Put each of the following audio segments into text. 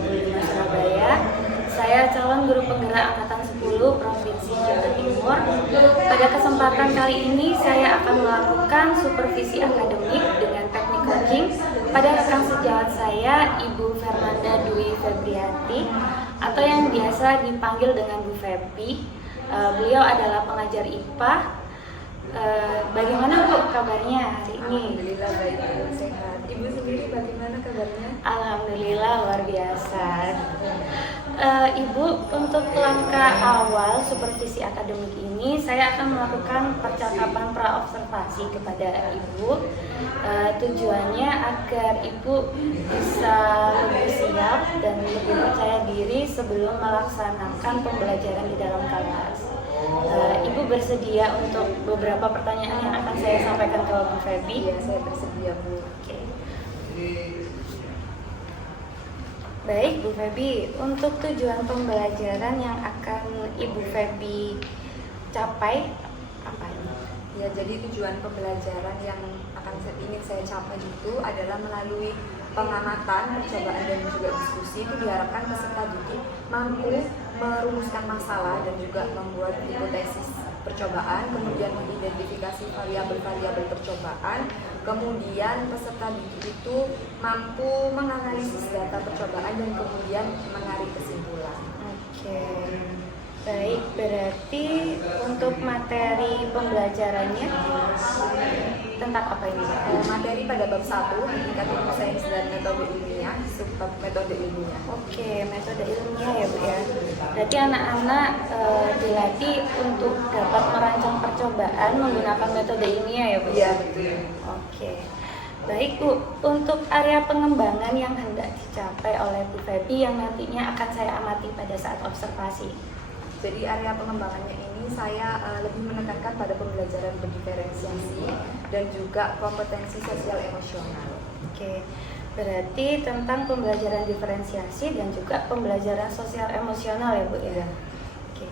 25 Surabaya. Saya calon guru penggerak angkatan 10 Provinsi Jawa Timur. Pada kesempatan kali ini saya akan melakukan supervisi akademik dengan teknik coaching pada rekan sejawat saya, Ibu Fernanda Dwi Febrianti, atau yang biasa dipanggil dengan Bu Febi. Beliau adalah pengajar IPA. Bagaimana Bu kabarnya hari ini? Alhamdulillah baik, sehat. Ibu sendiri bagaimana kabarnya? Alhamdulillah luar biasa. Ibu, untuk langkah awal supervisi akademik ini saya akan melakukan percakapan praobservasi kepada Ibu. Tujuannya agar Ibu bisa lebih siap dan lebih percaya diri sebelum melaksanakan pembelajaran di dalam kelas. Ibu bersedia untuk beberapa pertanyaan yang akan saya sampaikan ke Bu Febi? Iya, saya bersedia, Bu. Oke. Baik, Bu Febi, untuk tujuan pembelajaran yang akan Ibu Febi capai apa ini? Ya, jadi tujuan pembelajaran yang ingin saya capai itu adalah melalui pengamatan, percobaan dan juga diskusi. Itu diharapkan peserta didik mampu merumuskan masalah dan juga membuat hipotesis percobaan, kemudian mengidentifikasi variabel-variabel percobaan, kemudian peserta didik itu mampu menganalisis data percobaan dan kemudian menarik kesimpulan. Oke. Baik, berarti untuk materi pembelajarannya tentang apa ini? Materi pada bab 1, hakikat ilmu sains dan metode ilmiah, subbab metode ilmiah. Oke, metode ilmiah ya Bu ya. Berarti anak-anak dilatih untuk dapat merancang percobaan menggunakan metode ilmiah ya Bu? Iya, betul. Oke. Baik Bu, untuk area pengembangan yang hendak dicapai oleh Bu Febi yang nantinya akan saya amati pada saat observasi. Jadi area pengembangannya ini saya lebih menekankan pada pembelajaran berdiferensiasi dan juga kompetensi sosial emosional. Oke, berarti tentang pembelajaran diferensiasi dan juga pembelajaran sosial emosional ya Bu ya. Oke.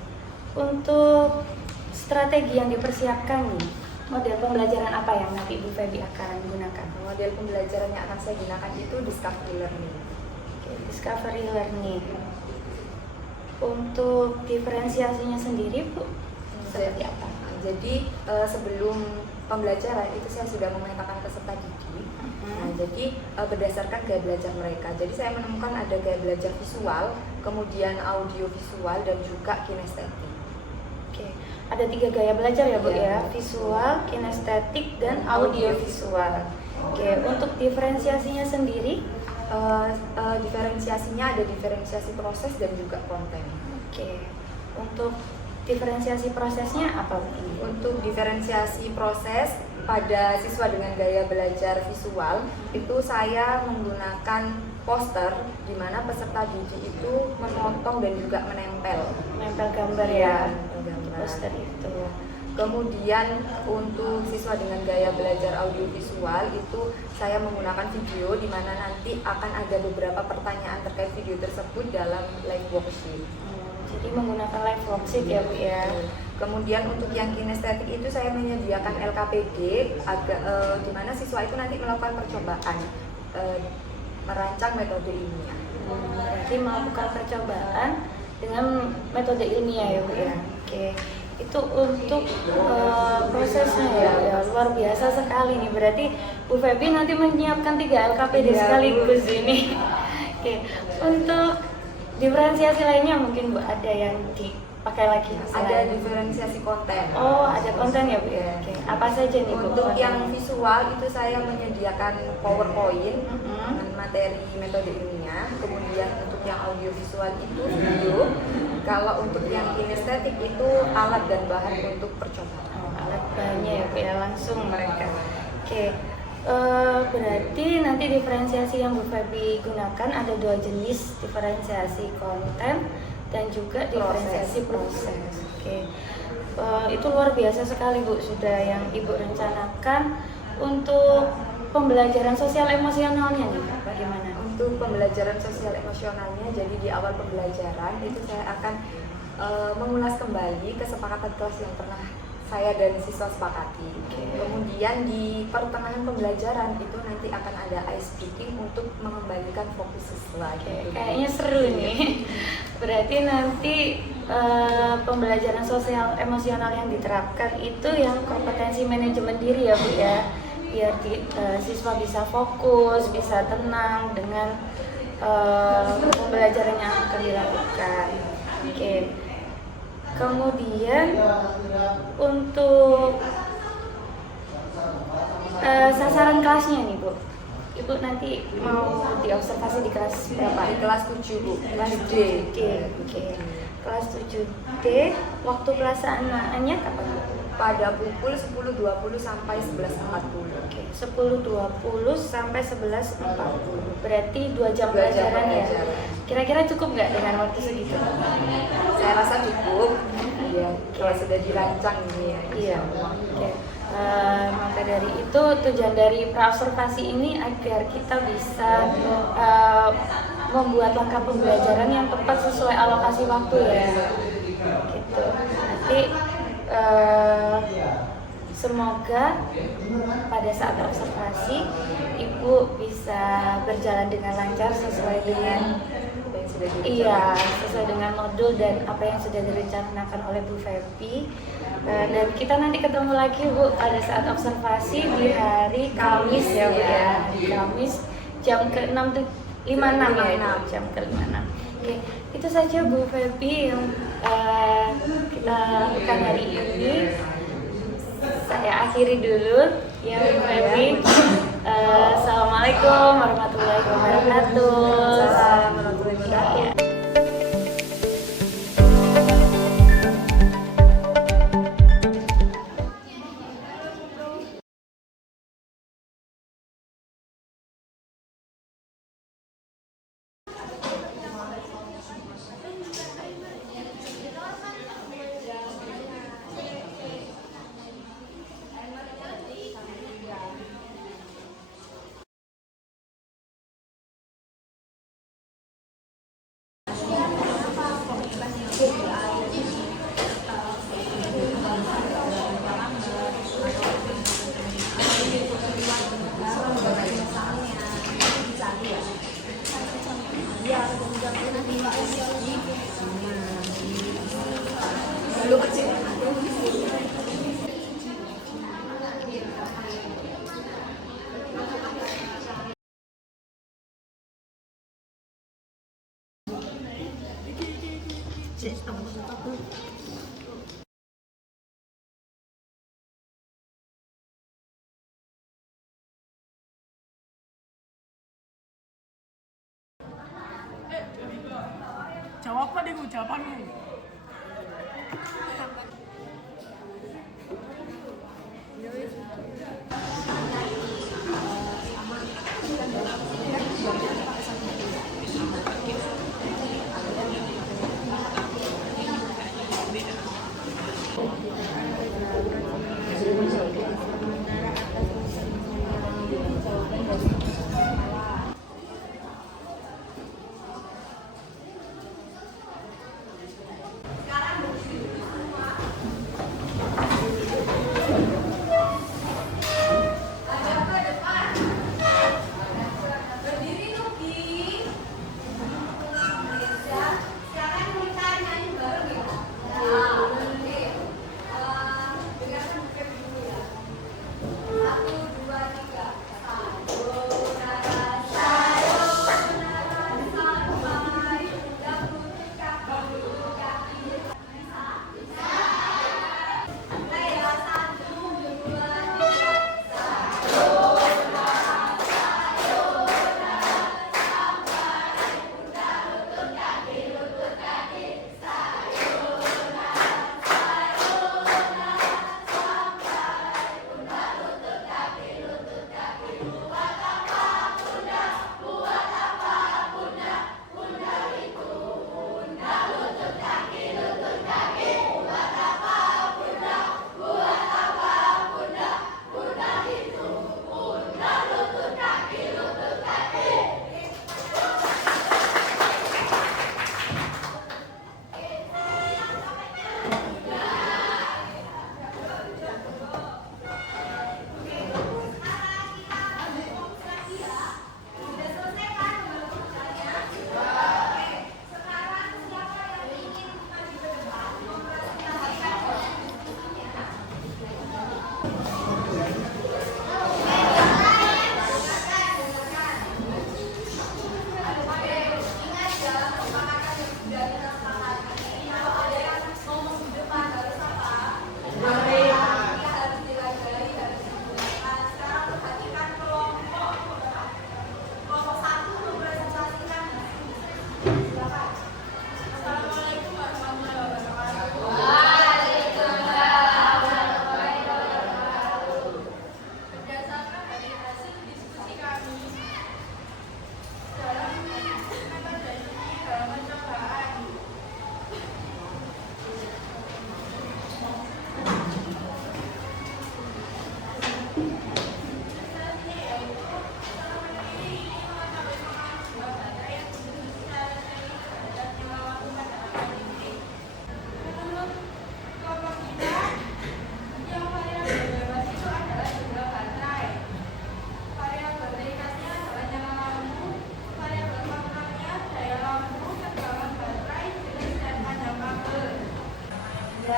Untuk strategi yang dipersiapkan nih, model pembelajaran apa yang nanti Bu Febi akan gunakan? Model pembelajaran yang akan saya gunakan itu discovery learning. Oke, discovery learning. Untuk diferensiasinya sendiri Bu, seperti apa? Jadi sebelum pembelajaran itu saya sudah memetakan peserta didik. Nah, jadi berdasarkan gaya belajar mereka. Jadi saya menemukan ada gaya belajar visual, kemudian audio visual dan juga kinestetik. Oke, ada 3 gaya belajar ya Bu Ya. ya, visual, kinestetik, dan audio visual. Oke, untuk diferensiasinya sendiri? Diferensiasinya ada diferensiasi proses dan juga konten. Oke, untuk diferensiasi prosesnya apa Bu? Untuk diferensiasi proses pada siswa dengan gaya belajar visual itu saya menggunakan poster di mana peserta didik itu memotong dan juga menempel gambar ya, gambar. poster itu. Kemudian untuk siswa dengan gaya belajar audiovisual itu saya menggunakan video di mana nanti akan ada beberapa pertanyaan terkait video tersebut dalam live worksheet. Jadi menggunakan live worksheet ya Bu ya. Kemudian untuk yang kinestetik itu saya menyediakan LKPD di mana siswa itu nanti melakukan percobaan merancang metode ilmiah. Jadi melakukan percobaan dengan metode ilmiah ya Bu ya. Oke. Itu untuk prosesnya ya, luar biasa sekali nih. Berarti Bu Febi nanti menyiapkan 3 LKPD sekaligus ini. Oke. Untuk diferensiasi lainnya mungkin Bu ada yang dipakai lagi? Ada diferensiasi konten. Oh, ada konten ya Bu ya. Oke. Apa saja nih Bu? Untuk yang kontennya? visual itu saya menyediakan PowerPoint dengan materi metode ilmiah. Kemudian untuk yang audiovisual itu video. Kalau untuk yang kinestetik itu alat dan bahan untuk percobaan. Alat bahannya ya Bu ya, langsung mereka. Oke. Berarti nanti diferensiasi yang Bu Febi gunakan ada 2 jenis, diferensiasi konten dan juga diferensiasi proses. Oke. Itu luar biasa sekali Bu, sudah yang Ibu rencanakan. Untuk pembelajaran sosial emosionalnya nih bagaimana? Untuk pembelajaran sosial emosionalnya, jadi di awal pembelajaran itu saya akan mengulas kembali kesepakatan kelas yang pernah saya dan siswa sepakati. Kemudian di pertengahan pembelajaran itu nanti akan ada ice breaking untuk mengembalikan fokus siswa. Kayaknya seru nih. Berarti nanti pembelajaran sosial emosional yang diterapkan itu yang kompetensi manajemen diri ya Bu ya, biar siswa bisa fokus, bisa tenang dengan pembelajaran yang akan dilakukan. Kemudian untuk sasaran kelasnya nih Bu, Ibu nanti mau diobservasi di kelas berapa? Di kelas 7 Bu, kelas D. Kelas 7D, waktu pelaksanaannya kapan? Pada pukul 10.20 sampai 11.40. 10.20 sampai 11.40. Berarti 2 jam 2 jam pelajaran ya. pelajaran. Kira-kira cukup nggak dengan waktu segitu? Saya rasa cukup. Iya, kalau sudah dirancang ini ya. Iya. Maka dari itu tujuan dari praobservasi ini agar kita bisa membuat langkah pembelajaran yang tepat sesuai alokasi waktu ya. Gitu. Nanti semoga pada saat observasi Ibu bisa berjalan dengan lancar sesuai dengan sesuai dengan modul dan apa yang sudah direncanakan oleh Bu Febi. Dan kita nanti ketemu lagi Bu pada saat observasi di hari Kamis ya Bu ya. Hari Kamis jam ke-6 56 ya, jam ke-56. Oke, itu saja Bu Febi yang kita lakukan hari ini. Saya akhiri dulu ya Bu Febi. Assalamualaikum warahmatullahi wabarakatuh. Assalamualaikum warahmatullahi wabarakatuh. Jawab tadi ucapanmu.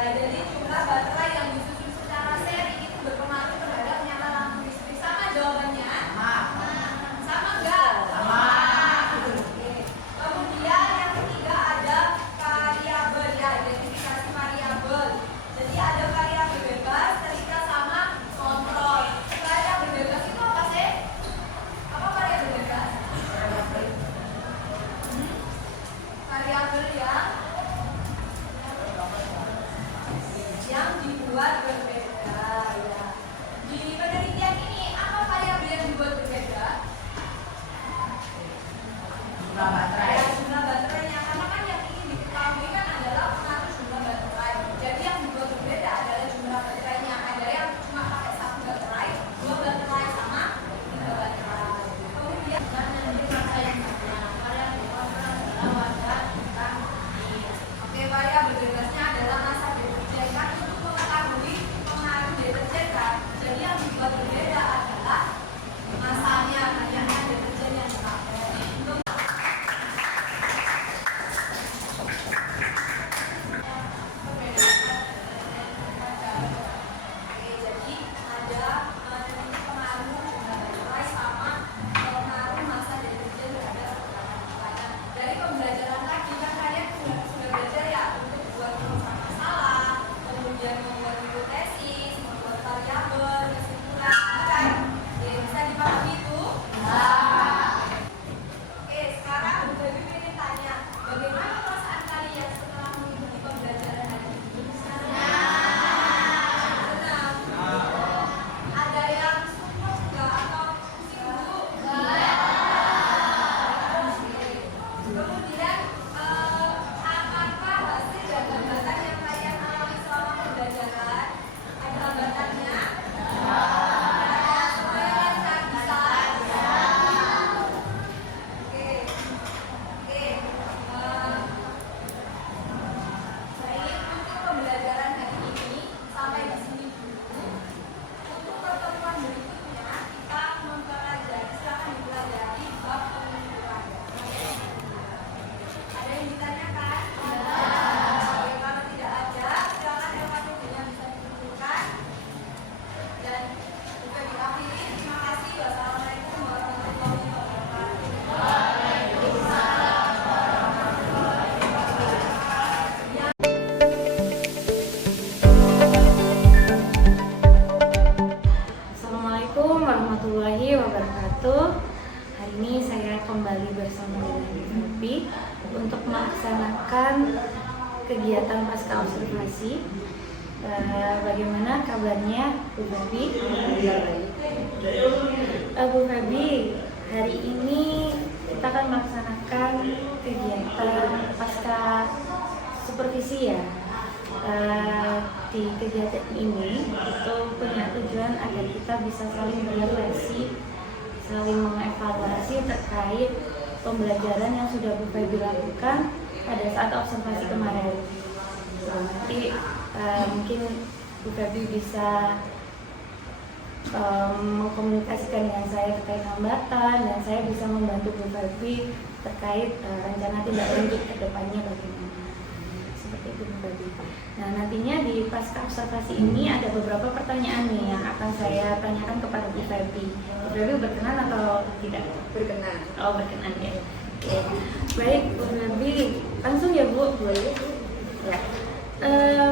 jadi jumlah baterai yang disusun secara seri itu berpengaruh terhadap nyala lampu listrik. Sama jawabannya? Sama enggak? Sama. Oke. Kemudian yang ketiga ada variabel ya, identifikasi variabel. Jadi ada variabel bebas, terikat sama kontrol. Variabel bebas itu apa sih? Apa variabel bebas? Variabel yang dibuat berbeda ya. Di penelitian ini apa variabel yang dibuat berbeda? Jumlah baterai. Ya, jumlah baterainya, karena kan yang ingin diketahui kan adalah pengaruh jumlah baterai. Jadi yang dibuat berbeda adalah jumlah baterainya. Ada yang cuma pakai 1 baterai, 2 baterai sama 3 baterai. Kemudian oke, variabel bebasnya adalah massa deterjen. Kan untuk mengetahui pengaruh deterjen kan, jadi yang dibuat berbeda adalah masanya, banyaknya deterjen yang dipakai. Untuk oke, jadi ada titik pengaruh jumlah baterai sama pengaruh massa deterjen terhadap pergerakan. Dari pembelajaran tadi kan kalian sudah belajar ya untuk buat rumus masalah, kemudian membuat hipotesis, membuat variabel, kesimpulan, kan? Oke, bisa dipahami itu? Oke, sekarang Bu Febi ingin tanya, bagaimana perasaan kalian setelah mengikuti pembelajaran hari ini? Senang. Ada yang support nggak atau pusing dulu? Kemudian apakah hasil dan hambatan yang kalian alami selama pembelajaran ada hambatannya? Supaya lancar bisa. Oke, oke. Baik, untuk pembelajaran hari ini sampai di sini dulu. Untuk pertemuan berikutnya kita mempelajari, silakan dipelajari bab pengukuran. Ada yang ditanyakan? Oke, kalau tidak ada, silakan LKPD-nya bisa dikumpulkan. Dan juga diakhiri. Terima kasih. Wassalamualaikum warahmatullahi wabarakatuh. Assalamualaikum warahmatullahi wabarakatuh. Hari ini saya kembali bersama dengan Bu Febi untuk melaksanakan kegiatan pasca observasi. Bagaimana kabarnya Bu Febi? Bu Febi, hari ini kita akan melaksanakan kegiatan pasca supervisi ya. Di kegiatan ini itu punya tujuan agar kita bisa saling berrefleksi, saling mengevaluasi terkait pembelajaran yang sudah Bu Febi lakukan pada saat observasi kemarin. Nanti mungkin Bu Febi bisa mengkomunikasikan dengan saya terkait hambatan, dan saya bisa membantu Bu Febi terkait rencana tindak lanjut ke depannya bagaimana. Seperti itu Bu Febi. Nah, nantinya di pasca observasi ini ada beberapa pertanyaan nih yang akan saya tanyakan kepada Bu Febi. Bu Febi berkenan atau tidak? Berkenan. Oh, berkenan ya. Oke. Baik, Bu Febi, langsung ya Bu. Boleh. Ya.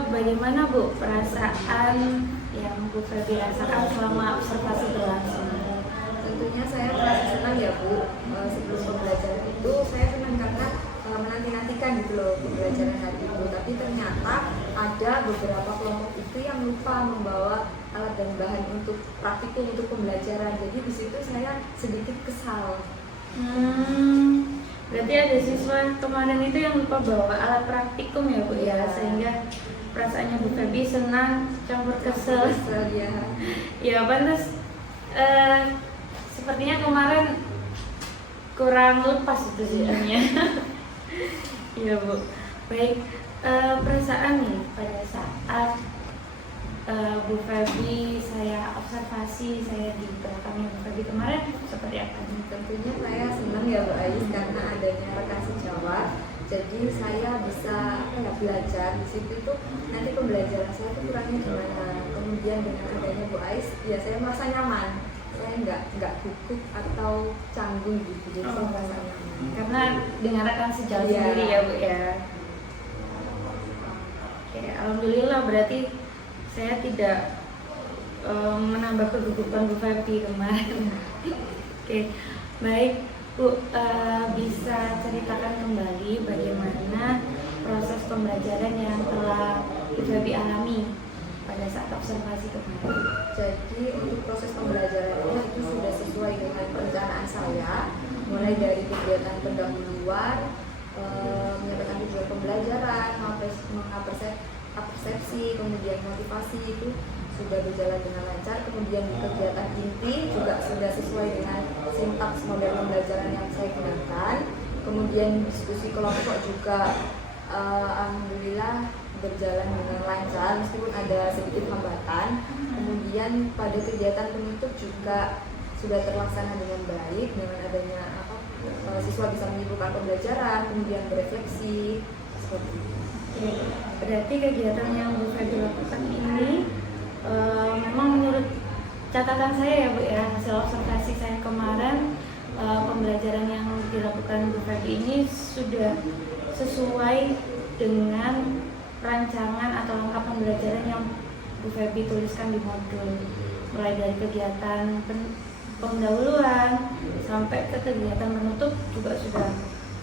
Bagaimana Bu perasaan yang Bu Febi rasakan selama observasi berlangsung? Tentunya saya merasa senang ya Bu. Sebelum pembelajaran itu saya senang karena menanti-nantikan gitu loh pembelajaran hari itu. Tapi ternyata ada beberapa kelompok itu yang lupa membawa alat dan bahan untuk praktikum untuk pembelajaran. Jadi di situ saya sedikit kesal. Berarti ada siswa kemarin itu yang lupa bawa alat praktikum ya Bu ya, sehingga perasaannya Bu Febi senang campur kesel. Kesel ya. Ya pantas sepertinya kemarin kurang lepas itu sidangnya. Iya Bu. Baik, perasaan nih pada saat Bu Febi saya observasi, saya di belakangnya Bu Febi kemarin seperti apa? Tentunya saya senang ya Bu Ais karena adanya rekan sejawat Jadi saya bisa belajar di situ itu nanti pembelajaran saya itu kurangnya gimana. Kemudian dengan adanya Bu Ais, ya saya merasa nyaman. Saya nggak gugup atau canggung gitu, jadi saya merasa nyaman. Karena dengan rekan sejauh sendiri ya Bu ya. Oke, alhamdulillah berarti saya tidak menambah kegugupan Bu Febi kemarin. Oke, baik Bu, bisa ceritakan kembali bagaimana proses pembelajaran yang telah Bu Febi alami pada saat observasi kemarin. Jadi untuk proses pembelajarannya itu sudah sesuai dengan perencanaan saya, mulai dari kegiatan pendahuluan, menyampaikan tujuan pembelajaran, persepsi, kemudian motivasi itu sudah berjalan dengan lancar. Kemudian kegiatan inti juga sudah sesuai dengan sintaks model pembelajaran yang saya gunakan. Kemudian diskusi kelompok juga alhamdulillah berjalan dengan lancar meskipun ada sedikit hambatan. Kemudian pada kegiatan penutup juga sudah terlaksana dengan baik dengan adanya siswa bisa menyimpulkan pembelajaran, kemudian berefleksi seperti itu. Berarti kegiatan yang Bu Febi lakukan ini memang menurut catatan saya ya Bu ya, hasil observasi saya kemarin, pembelajaran yang dilakukan Bu Febi ini sudah sesuai dengan rancangan atau langkah pembelajaran yang Bu Febi tuliskan di modul, mulai dari kegiatan pendahuluan sampai ke kegiatan penutup juga sudah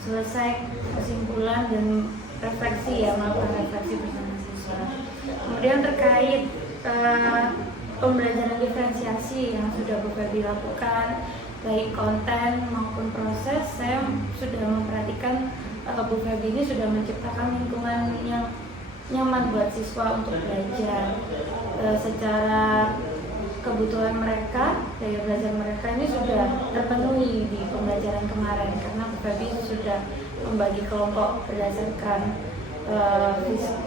selesai kesimpulan dan refleksi ya, melakukan refleksi bersama siswa. Kemudian terkait pembelajaran diferensiasi yang sudah Bu Febi lakukan, baik konten maupun proses, saya sudah memperhatikan Bu Febi ini sudah menciptakan lingkungan yang nyaman buat siswa untuk belajar. Secara kebutuhan mereka, daya belajar mereka ini sudah terpenuhi di pembelajaran kemarin karena Bu Febi sudah membagi kelompok berdasarkan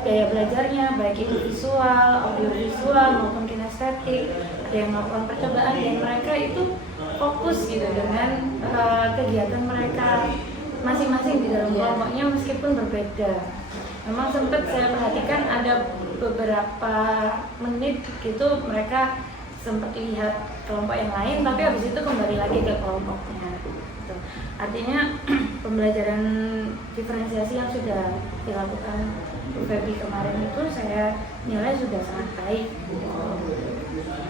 daya belajarnya, baik itu visual, audiovisual maupun kinestetik. Ada yang melakukan percobaan dan mereka itu fokus gitu dengan kegiatan mereka masing-masing di dalam kelompoknya meskipun berbeda. Memang sempat saya perhatikan ada beberapa menit gitu mereka sempat lihat kelompok yang lain, tapi habis itu kembali lagi ke kelompoknya. Gitu. Artinya pembelajaran diferensiasi yang sudah dilakukan Bu Febi kemarin itu saya nilai sudah sangat baik.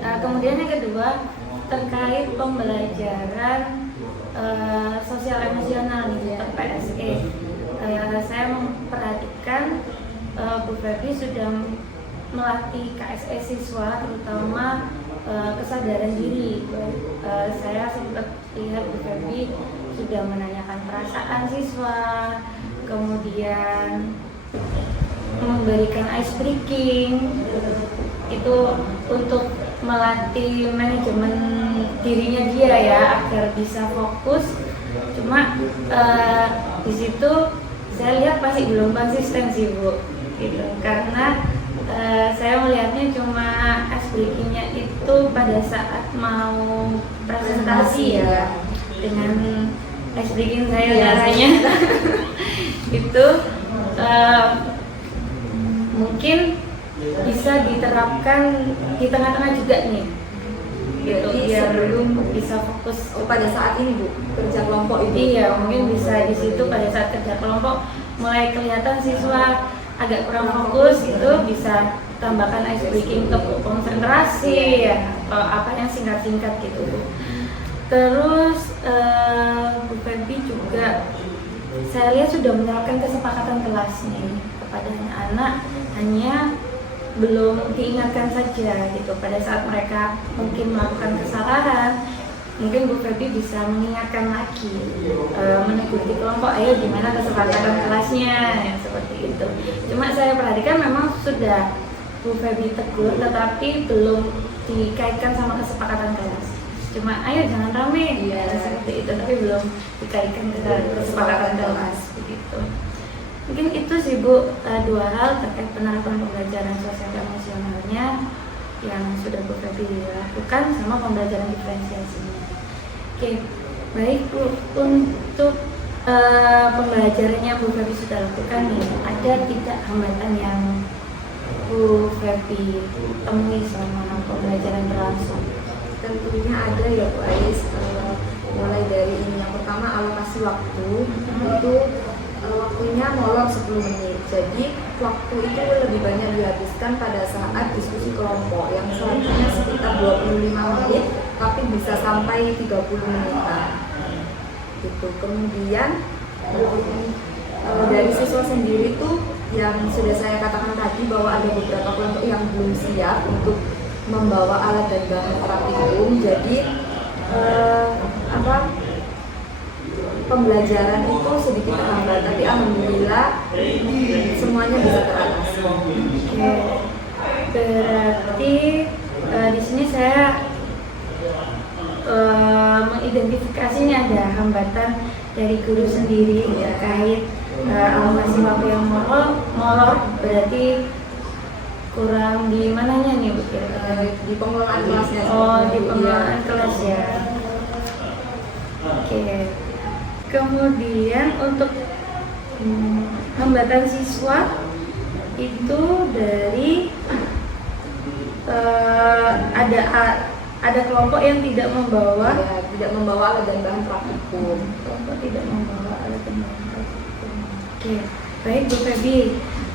Nah, kemudian yang kedua terkait pembelajaran sosial emosional nih atau PSE. Saya memperhatikan Bu Febi sudah melatih KSE siswa terutama kesadaran diri. Saya sempat lihat Bu Febi sudah menanyakan perasaan siswa, kemudian memberikan ice breaking, itu untuk melatih manajemen dirinya dia ya agar bisa fokus. Cuma di situ saya lihat masih belum konsisten sih Bu, gitu. Karena saya melihatnya cuma ice breaking-nya itu pada saat mau presentasi ya, dengan ice breaking saya darahnya itu mungkin bisa diterapkan di tengah-tengah juga nih, gitu, biar belum bisa fokus pada saat ini Bu, kerja kelompok itu. Iya, mungkin bisa di situ pada saat kerja kelompok mulai kelihatan siswa agak kurang fokus, itu bisa tambahkan ice breaking untuk konsentrasi ya, atau apa yang singkat-singkat gitu. Terus Bu Febi juga saya lihat sudah menerapkan kesepakatan kelas nih kepada anak-anak, hanya belum diingatkan saja gitu. Pada saat mereka mungkin melakukan kesalahan, mungkin Bu Febi bisa mengingatkan lagi, menegur di kelompok, ayo gimana kesepakatan kelasnya, ya, seperti itu. Cuma saya perhatikan memang sudah Bu Febi tegur, tetapi belum dikaitkan sama kesepakatan kelas. Cuma ayo jangan rame, ya seperti itu, tapi belum dikaitkan ke kesepakatan kelas begitu. Mungkin itu sih Bu, dua hal terkait penerapan pembelajaran sosial emosionalnya yang sudah Bu Febi lakukan sama pembelajaran diferensiasinya. Oke, baik Bu, untuk Pembelajarannya Bu Febi sudah lakukan nih, ada tidak hambatan yang Bu Febi temui selama pembelajaran berlangsung? Tentunya ada ya Bu Ais. Mulai dari ini, yang pertama alokasi waktu itu waktunya molor 10 menit. Jadi waktu itu lebih banyak dihabiskan pada saat diskusi kelompok yang selanjutnya sekitar 25 menit tapi bisa sampai 30 menitan gitu. Kemudian dari siswa sendiri tuh yang sudah saya katakan tadi bahwa ada beberapa kelompok yang belum siap untuk membawa alat dan bahan praktikum. Jadi pembelajaran itu sedikit terhambat, tapi alhamdulillah semuanya bisa teratasi. Oke, berarti di sini saya mengidentifikasinya ada hambatan dari guru sendiri terkait alokasi waktu yang molor, berarti kurang di mananya nih Bu? Di pengelolaan kelasnya. Oh, di pengelolaan kelas ya. Oke. Kemudian untuk hambatan siswa itu dari ada kelompok yang tidak membawa alat dan bahan praktikum. kelompok tidak membawa alat dan bahan praktikum. Oke, baik Bu Febi.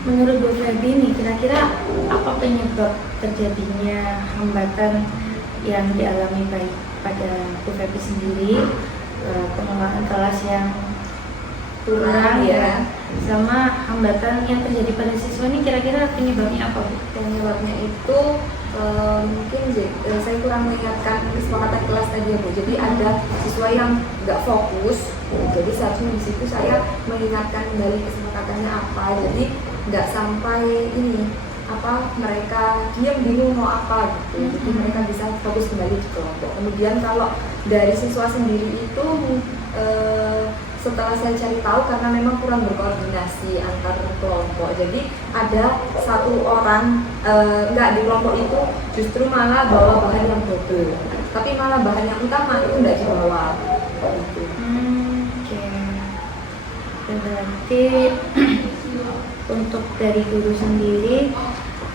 Menurut Bu Febi nih, kira-kira apa penyebab terjadinya hambatan yang dialami baik pada Bu Febi sendiri, pengelolaan kelas yang kurang ya, sama hambatan yang terjadi pada siswa ini, kira-kira penyebabnya apa Bu? Penyebabnya itu mungkin saya kurang mengingatkan kesepakatan kelas tadi ya Bu. Jadi ada siswa yang nggak fokus, jadi seharusnya di situ saya mengingatkan kembali kesepakatannya apa. Jadi nggak sampai mereka diam bingung mau apa gitu. Jadi mereka bisa fokus kembali di kelompok. Kemudian kalau dari siswa sendiri itu setelah saya cari tahu, karena memang kurang berkoordinasi antar kelompok. Jadi ada satu orang di kelompok itu justru malah bawa bahan yang double, tapi malah bahan yang utama itu nggak dibawa gitu. Oke. Berarti untuk dari guru sendiri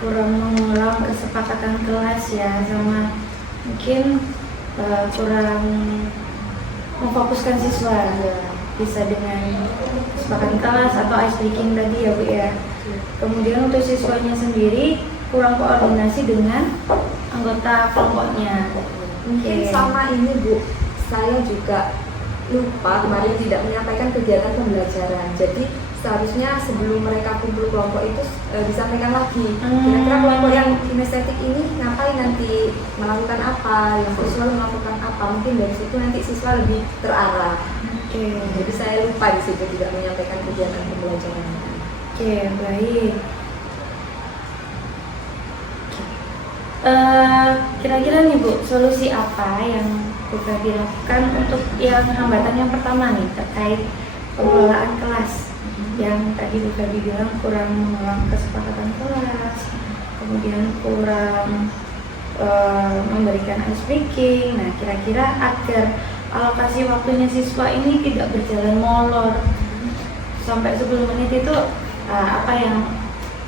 kurang mengulang kesepakatan kelas ya, sama mungkin kurang memfokuskan siswa ya. Bisa dengan kesepakatan kelas atau ice breaking tadi ya Bu ya. Kemudian untuk siswanya sendiri kurang koordinasi dengan anggota kelompoknya. Mungkin sama ini Bu, saya juga lupa kemarin tidak menyampaikan kegiatan pembelajaran. Jadi seharusnya sebelum mereka kumpul kelompok itu disampaikan lagi kira-kira kelompok yang kinestetik ini ngapain nanti, melakukan apa, yang visual melakukan apa. Mungkin dari situ nanti siswa lebih terarah. Jadi saya lupa di situ tidak menyampaikan kegiatan pembelajaran. Oke, baik. Kira-kira nih Bu, solusi apa yang Bu Febi lakukan untuk yang hambatan yang pertama nih terkait pengelolaan kelas? Yang tadi Bu Febi bilang kurang mengulang kesepakatan kelas, kemudian kurang memberikan ice breaking. Nah, kira-kira agar alokasi waktunya siswa ini tidak berjalan molor sampai 10 menit itu apa yang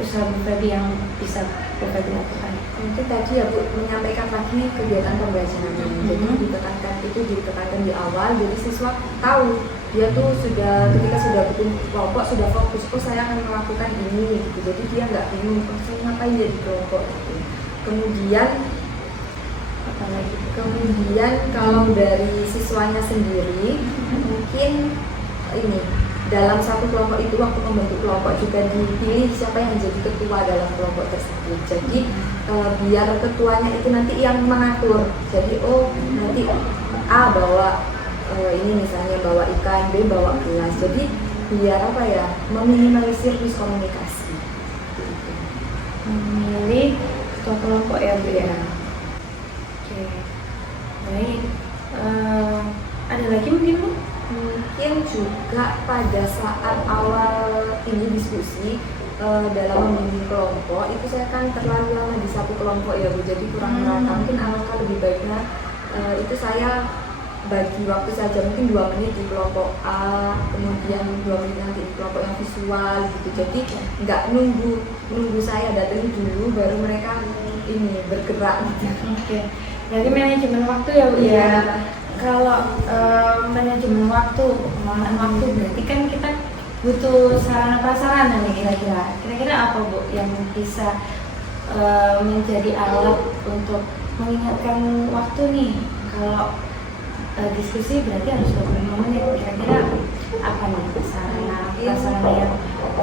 usaha Bu Febi yang bisa Bu Febi lakukan? Mungkin tadi ya Bu, menyampaikan lagi kegiatan pembelajarannya. Jadi ditekankan di awal, jadi siswa tahu dia tuh ketika sudah bikin kelompok sudah fokus, saya akan melakukan ini gitu. Jadi dia nggak bingung, saya ngapain jadi kelompok gitu. Kemudian kalau dari siswanya sendiri mungkin ini dalam satu kelompok itu waktu membentuk kelompok juga dipilih siapa yang menjadi ketua dalam kelompok tersebut. Jadi biar ketuanya itu nanti yang mengatur. Jadi nanti A bawa ini misalnya bawa ikan, B bawa gelas. Jadi biar meminimalisir miskomunikasi. Memilih ketua kelompok ya Bu ya. Oke, baik. Ada lagi mungkin Bu? Mungkin juga pada saat awal ini diskusi dalam membimbing kelompok itu saya kan terlalu lama di satu kelompok ya Bu, jadi kurang merata. Mungkin alangkah lebih baiknya itu saya bagi waktu saja, mungkin 2 menit di kelompok A, kemudian 2 menit nanti di kelompok yang visual gitu. Jadi nggak nunggu saya datang dulu baru mereka ini bergerak gitu. Oke. Jadi manajemen waktu ya Bu ya. Iya. Kalau manajemen waktu, pengelolaan waktu berarti kan kita butuh sarana prasarana nih kira-kira. Kira-kira apa Bu yang bisa menjadi alat untuk mengingatkan waktu nih? Kalau diskusi berarti harus 25 menit. Kira-kira apa nih sarana prasarana yang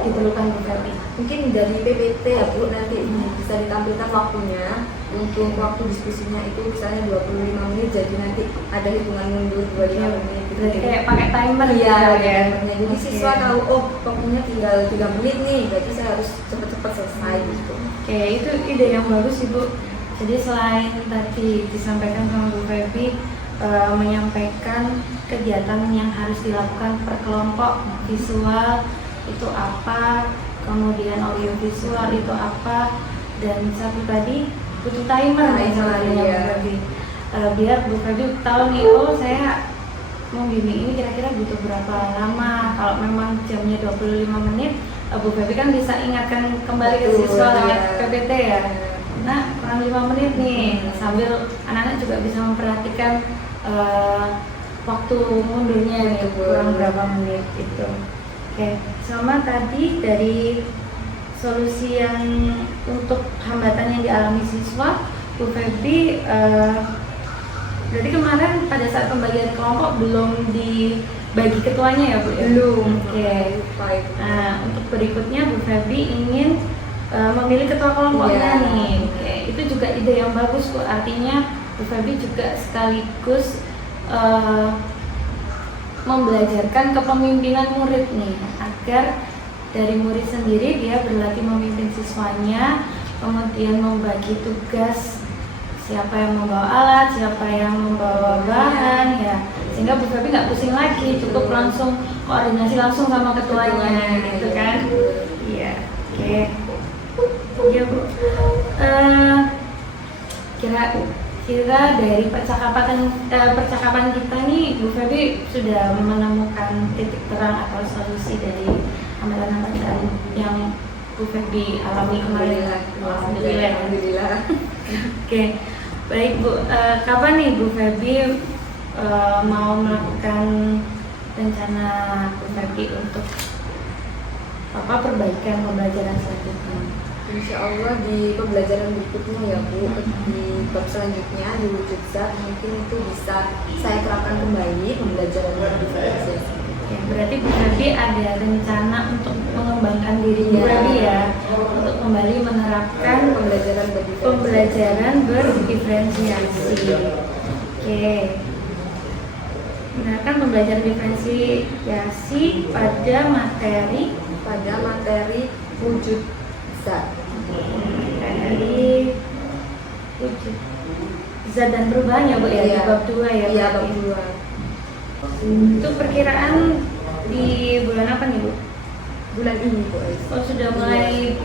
diperlukan Bu Febi? Mungkin dari PPT ya Bu, nanti bisa ditampilkan waktunya. Untuk waktu diskusinya itu misalnya 25 menit, jadi nanti ada hitungan mundur 25 menit gitu. Berarti kayak pakai timer Iya, gitu ya. jadi Oke. siswa tahu, oh waktunya tinggal 3 menit nih, berarti saya harus cepet-cepet selesai gitu. Oke, itu ide yang bagus Ibu. Jadi selain tadi disampaikan sama Bu Febi menyampaikan kegiatan yang harus dilakukan per kelompok, visual itu apa, kemudian audio visual itu apa, dan satu tadi butuh timer nih sebenarnya Bu Iya. Febi. Biar Bu Febi tahu nih, oh saya membimbing ini kira-kira butuh berapa lama. Kalau memang jamnya 25 menit, Bu Febi kan bisa ingatkan kembali ke Betul, siswa lewat iya. PPT ya. Nah, kurang 5 menit nih, sambil anak-anak juga bisa memperhatikan waktu mundurnya nih, Betul. kurang berapa menit itu. Oke, sama tadi dari solusi yang untuk hambatan yang dialami siswa, Bu Febi jadi kemarin pada saat pembagian kelompok belum dibagi ketuanya ya Bu? Ya? Belum. Oke. Lupa itu. Nah, untuk berikutnya Bu Febi ingin memilih ketua kelompoknya Iya. nih. Oke, itu juga ide yang bagus Bu. Artinya Bu Febi juga sekaligus membelajarkan kepemimpinan murid nih, agar dari murid sendiri dia berlatih memimpin siswanya, kemudian membagi tugas, siapa yang membawa alat, siapa yang membawa bahan ya, sehingga Bu Febi nggak pusing lagi, cukup langsung koordinasi langsung sama ketuanya gitu kan. Iya, oke. Ya Bu, kira dari percakapan kita nih, Bu Febi sudah menemukan titik terang atau solusi dari hambatan-hambatan yang Bu Febi alami kemarin. Alhamdulillah. Oke, baik Bu. Kapan nih Bu Febi mau melakukan rencana Bu Febi untuk perbaikan pembelajaran selanjutnya? Insya Allah di pembelajaran berikutnya ya Bu, di bab selanjutnya di wujud zat mungkin itu bisa saya terapkan kembali pembelajaran berdifferensiasi. Oke, berarti Bu Febi ada rencana untuk mengembangkan diri Bu Febi ya, untuk kembali menerapkan pembelajaran berdiferensiasi. Oke. Menerapkan pembelajaran diferensiasi pada materi wujud zat. Materi wujud zat dan perubahan ya Bu ya, di bab 2 ya. Iya, bab berarti. 2. Itu perkiraan di bulan apa nih Bu? Bulan ini Bu. Oh, sudah mulai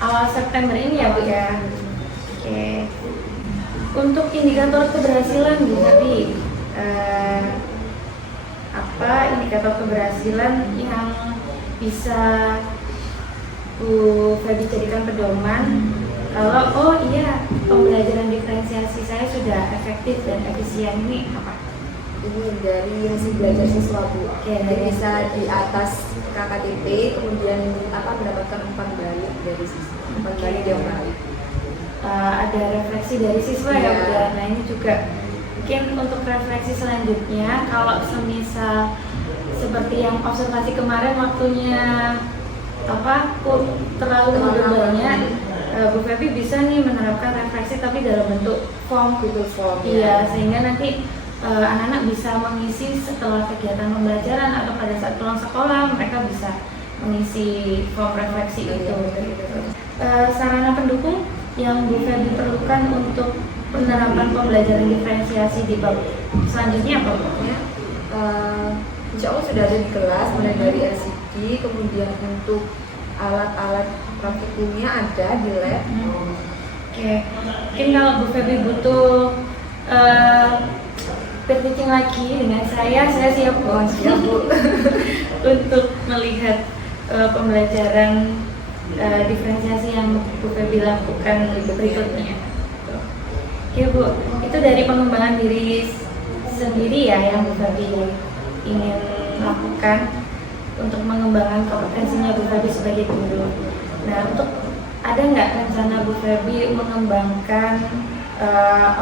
awal September ini ya Bu ya. Oke. Untuk indikator keberhasilan Bu Febi, apa indikator keberhasilan yang bisa Bu Febi jadikan pedoman kalau oh iya pembelajaran diferensiasi saya sudah efektif dan efisien, ini apa? Ini dari hasil belajar siswa Bu. Oke, Jadi dari bisa di atas KKTP, kemudian mendapatkan umpan balik dari siswa. Umpan balik yang baik. ada refleksi dari siswa ya Iya. Bu. Nah ini juga mungkin untuk refleksi selanjutnya, kalau semisal seperti yang observasi kemarin waktunya terlalu banyak, Bu Febi bisa nih menerapkan refleksi tapi dalam bentuk form. Google Form. Iya, sehingga nanti anak-anak bisa mengisi setelah kegiatan pembelajaran atau pada saat pulang sekolah mereka bisa mengisi form refleksi itu. Sarana pendukung yang Bu Febi perlukan untuk penerapan pembelajaran diferensiasi di bab selanjutnya apa Bu? Insya Allah sudah ada di kelas, mulai dari LCD, kemudian untuk alat-alat praktikumnya ada di lab. Oke, mungkin kalau Bu Febi butuh peer teaching lagi dengan saya siap Oh, siap Bu. untuk melihat pembelajaran diferensiasi yang Bu Febi lakukan berikutnya. Oke Bu, itu dari pengembangan diri sendiri ya yang Bu Febi ingin lakukan untuk mengembangkan kompetensinya Bu Febi sebagai guru. Nah, untuk ada nggak rencana Bu Febi mengembangkan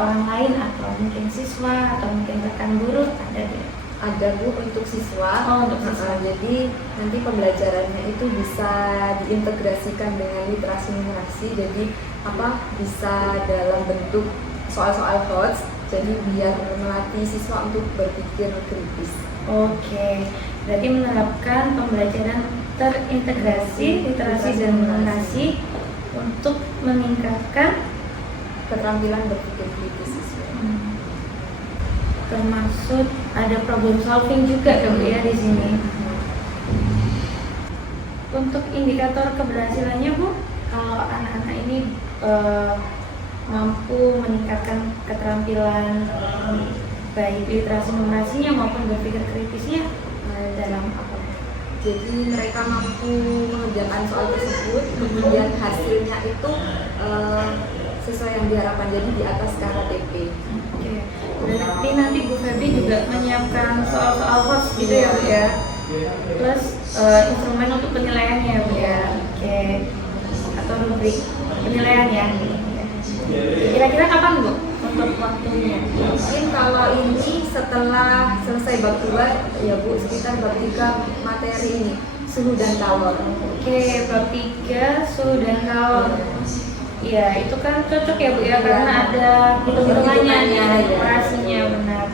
orang lain atau mungkin siswa atau mungkin rekan guru? Ada tidak? Ada Bu untuk siswa. Oh, untuk siswa. Jadi nanti pembelajarannya itu bisa diintegrasikan dengan literasi numerasi. Jadi bisa dalam bentuk soal-soal HOTS. Jadi biar melatih siswa untuk berpikir kritis. Oke, berarti menerapkan pembelajaran terintegrasi literasi dan numerasi untuk meningkatkan Keterampilan berpikir kritis siswa. termasuk ada problem solving juga kan Bu ya di sini. Untuk indikator keberhasilannya Bu, kalau anak-anak ini mampu meningkatkan keterampilan baik literasi numerasinya maupun berpikir kritisnya dalam apa? Jadi mereka mampu mengerjakan soal tersebut, kemudian hasilnya itu sesuai yang diharapkan, jadi di atas KKTP. Oke. Berarti nanti Bu Febi juga menyiapkan soal-soal HOTS gitu ya Bu ya. Plus instrumen untuk penilaiannya Bu ya. Oke. Atau rubrik penilaian ya. Kira-kira kapan Bu untuk waktunya? Mungkin kalau ini setelah selesai bab 2 ya Bu, sekitar bab 3 materi ini suhu dan kalor. Oke, bab 3 suhu dan kalor. Iya, itu kan cocok ya Bu ya, karena ada hitung-hitungannya ya, operasinya benar.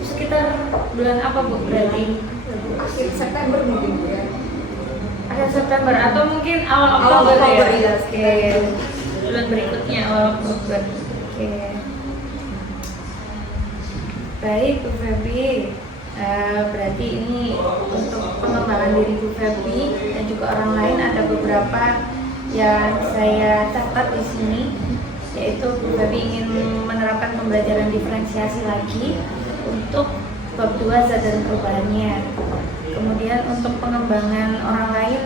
Itu sekitar bulan apa Bu berarti? Akhir September mungkin Bu ya. Akhir September atau mungkin awal Awal Oktober Oktober, ya? iya. Oke, bulan berikutnya awal Oktober. Oke. Baik Bu Febi, berarti ini untuk pengembangan diri Bu Febi dan juga orang lain ada beberapa yang saya catat di sini, yaitu Bu Febi ingin menerapkan pembelajaran diferensiasi lagi untuk bab 2 zat dan perubahannya. Kemudian untuk pengembangan orang lain,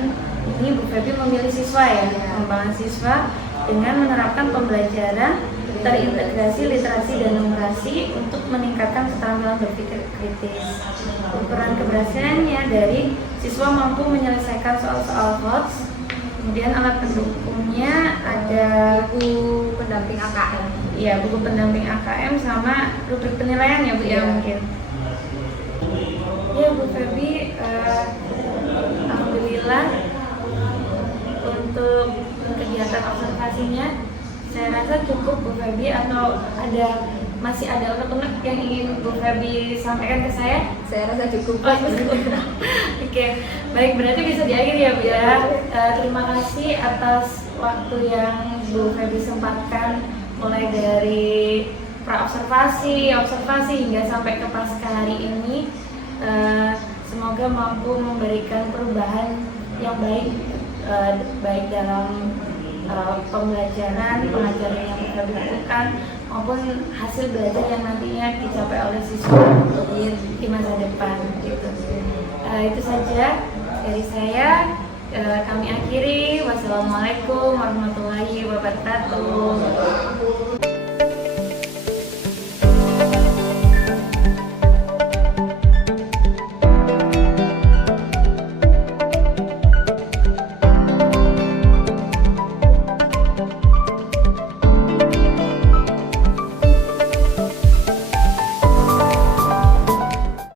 ini Bu Febi memilih siswa ya, pengembangan siswa dengan menerapkan pembelajaran terintegrasi literasi dan numerasi untuk meningkatkan keterampilan berpikir kritis. Ukuran keberhasilannya dari siswa mampu menyelesaikan soal-soal HOTS. Kemudian alat pendukungnya ada buku pendamping AKM. Iya, buku pendamping AKM sama rubrik penilaian ya Bu ya mungkin. Ya Bu Febi, alhamdulillah untuk kegiatan observasinya saya rasa cukup Bu Febi, atau masih ada unek-unek yang ingin Bu Febi sampaikan ke saya? Saya rasa cukup. Oke, baik, berarti bisa diakhiri ya Bu ya. Terima kasih atas waktu yang Bu Febi sempatkan mulai dari pra-observasi, observasi hingga sampai ke pasca hari ini. Semoga mampu memberikan perubahan yang baik, baik dalam pembelajaran, pengajaran yang kita lakukan maupun hasil belajar yang nantinya dicapai oleh siswa di masa depan gitu. Itu saja dari saya. Kami akhiri. Wassalamualaikum warahmatullahi wabarakatuh.